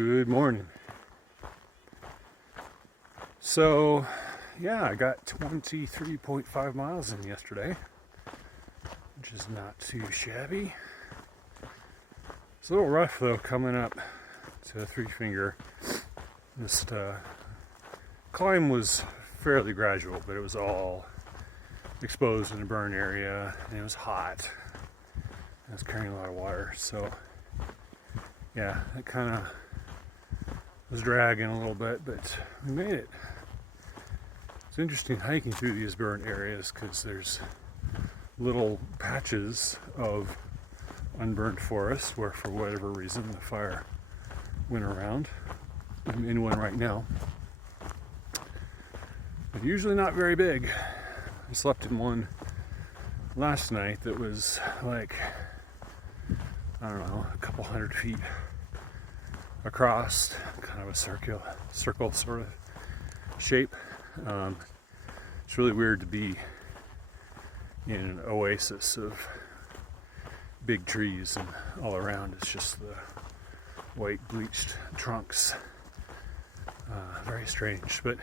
Good morning. So, yeah, I got 23.5 miles in yesterday, which is not too shabby. It's a little rough though, coming up to Three Finger. This climb was fairly gradual, but it was all exposed in the burn area, and it was hot. I was carrying a lot of water, so yeah, it kind of was dragging a little bit, but we made it. It's interesting hiking through these burn areas because there's little patches of unburned forest where, for whatever reason, the fire went around. I'm in one right now, but usually not very big. I slept in one last night that was like, I don't know, a couple hundred feet across, kind of a circle sort of shape. It's really weird to be in an oasis of big trees, and all around it's just the white bleached trunks. Very strange, but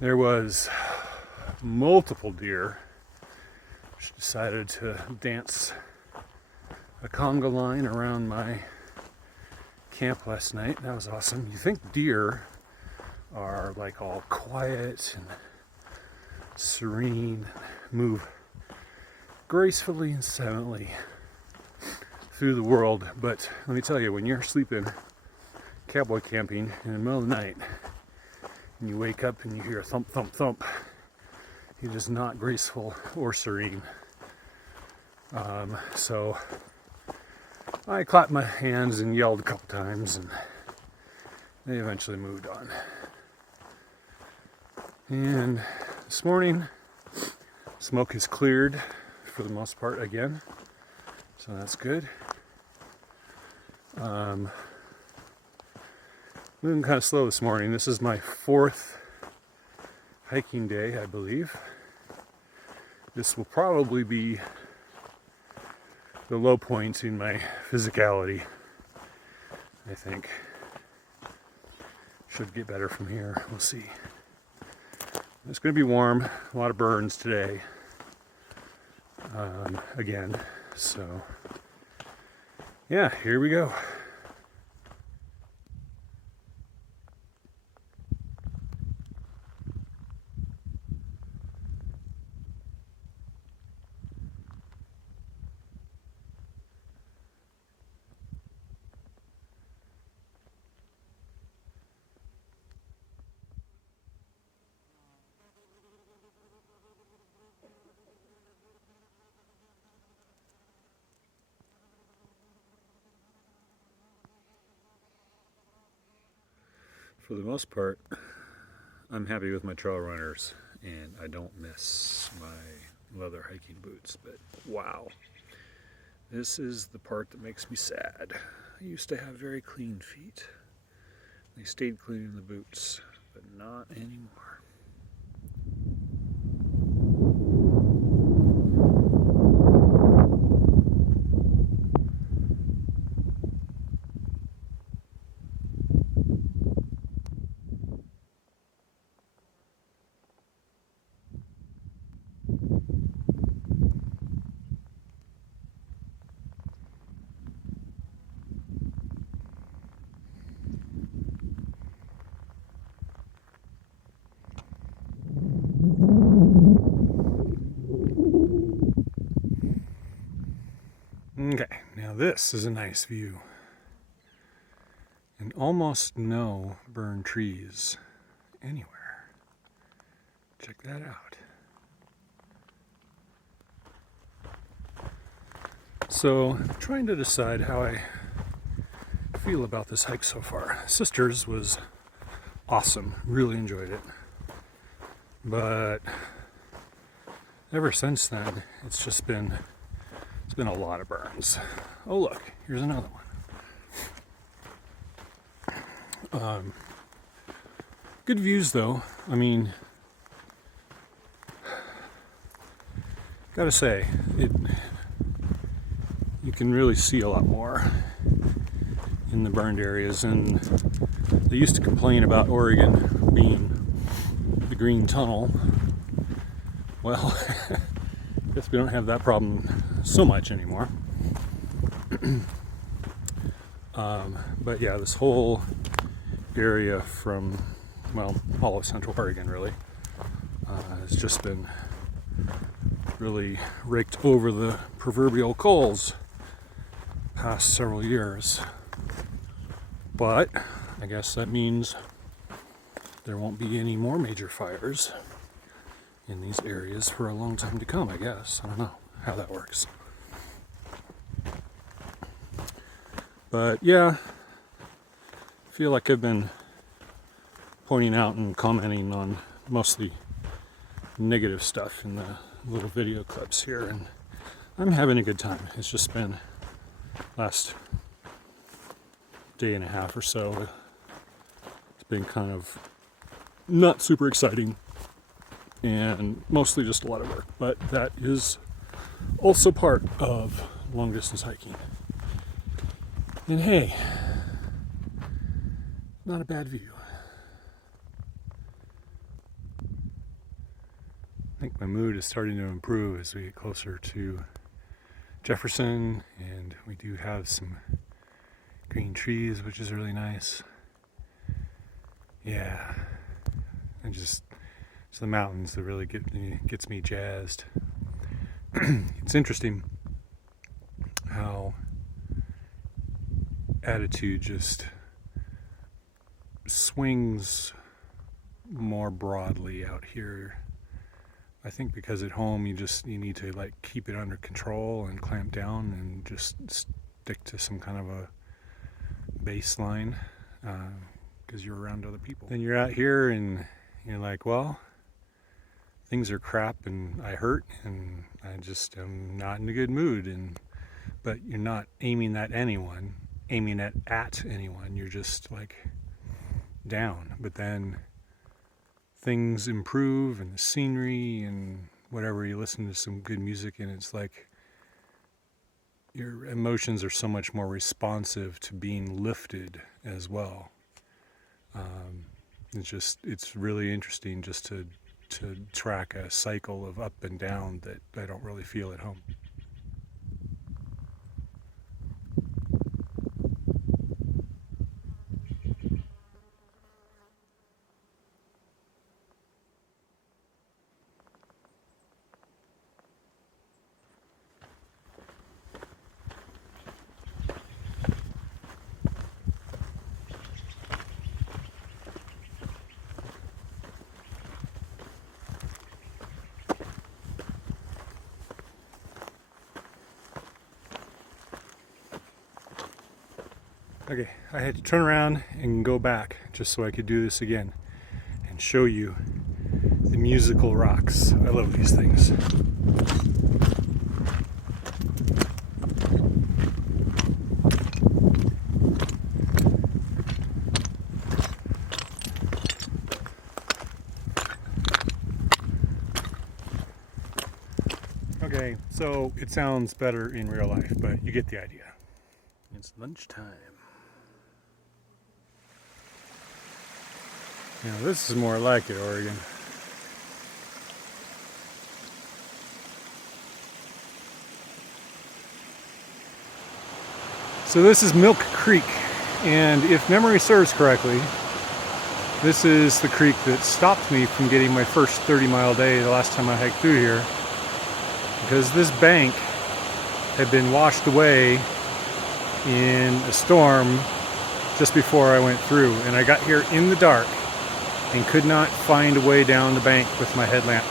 there was multiple deer which decided to dance a conga line around my camp last night. That was awesome. You think deer are like all quiet and serene, move gracefully and silently through the world, but let me tell you, when you're sleeping cowboy camping in the middle of the night and you wake up and you hear a thump thump thump, it is not graceful or serene. So I clapped my hands and yelled a couple times, and they eventually moved on. And this morning, smoke is cleared for the most part again, so that's good. Moving kind of slow this morning. This is my fourth hiking day, I believe. This will probably be the low point in my physicality, I think. Should get better from here, we'll see. It's going to be warm, a lot of burns today, again, so yeah, here we go. For the most part, I'm happy with my trail runners, and I don't miss my leather hiking boots, but wow, this is the part that makes me sad. I used to have very clean feet. They stayed clean in the boots, but not anymore. Okay, now this is a nice view. And almost no burned trees anywhere. Check that out. So, I'm trying to decide how I feel about this hike so far. Sisters was awesome, really enjoyed it. But ever since then, it's been a lot of burns. Oh look, here's another one. Good views though. I mean, gotta say, you can really see a lot more in the burned areas, and they used to complain about Oregon being the green tunnel. Well, I guess we don't have that problem so much anymore. But yeah, this whole area from, well, all of Central Oregon really has just been really raked over the proverbial coals past several years. But I guess that means there won't be any more major fires in these areas for a long time to come, I guess. I don't know how that works. But yeah, I feel like I've been pointing out and commenting on mostly negative stuff in the little video clips here, and I'm having a good time. It's just been last day and a half or so. It's been kind of not super exciting and mostly just a lot of work, but that is also part of long distance hiking. And hey, not a bad view. I think my mood is starting to improve as we get closer to Jefferson, and we do have some green trees, which is really nice. Yeah, and just it's the mountains that really gets me jazzed. It's interesting how attitude just swings more broadly out here. I think because at home you need to like keep it under control and clamp down and just stick to some kind of a baseline because you're around other people. Then you're out here and you're like, well, things are crap and I hurt and I just am not in a good mood, but you're not aiming at anyone. You're just like down. But then things improve and the scenery and whatever, you listen to some good music and it's like your emotions are so much more responsive to being lifted as well. It's really interesting just to track a cycle of up and down that I don't really feel at home. Okay, I had to turn around and go back just so I could do this again and show you the musical rocks. I love these things. Okay, so it sounds better in real life, but you get the idea. It's lunchtime. Now this is more like it, Oregon. So this is Milk Creek, and if memory serves correctly, this is the creek that stopped me from getting my first 30-mile day the last time I hiked through here, because this bank had been washed away in a storm just before I went through, and I got here in the dark and could not find a way down the bank with my headlamp,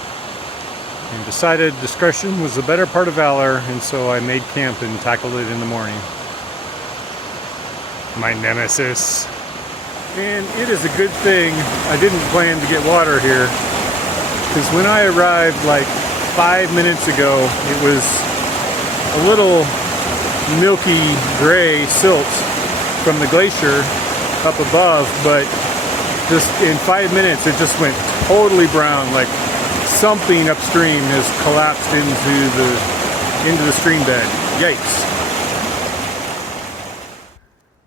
and decided discretion was the better part of valor, and so I made camp and tackled it in the morning. My nemesis. And it is a good thing I didn't plan to get water here, because when I arrived like 5 minutes ago, it was a little milky gray silt from the glacier up above, but just in 5 minutes it just went totally brown, like something upstream has collapsed into the stream bed. Yikes.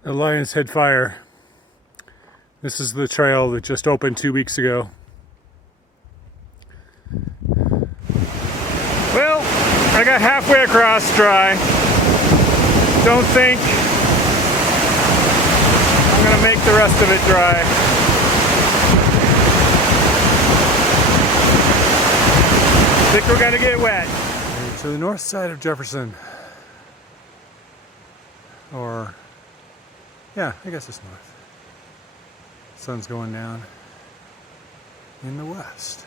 The Lion's Head Fire. This is the trail that just opened 2 weeks ago. Well, I got halfway across dry. Don't think I'm gonna make the rest of it dry. I think we're gonna get wet. To the north side of Jefferson. Or, yeah, I guess it's north. Sun's going down in the west.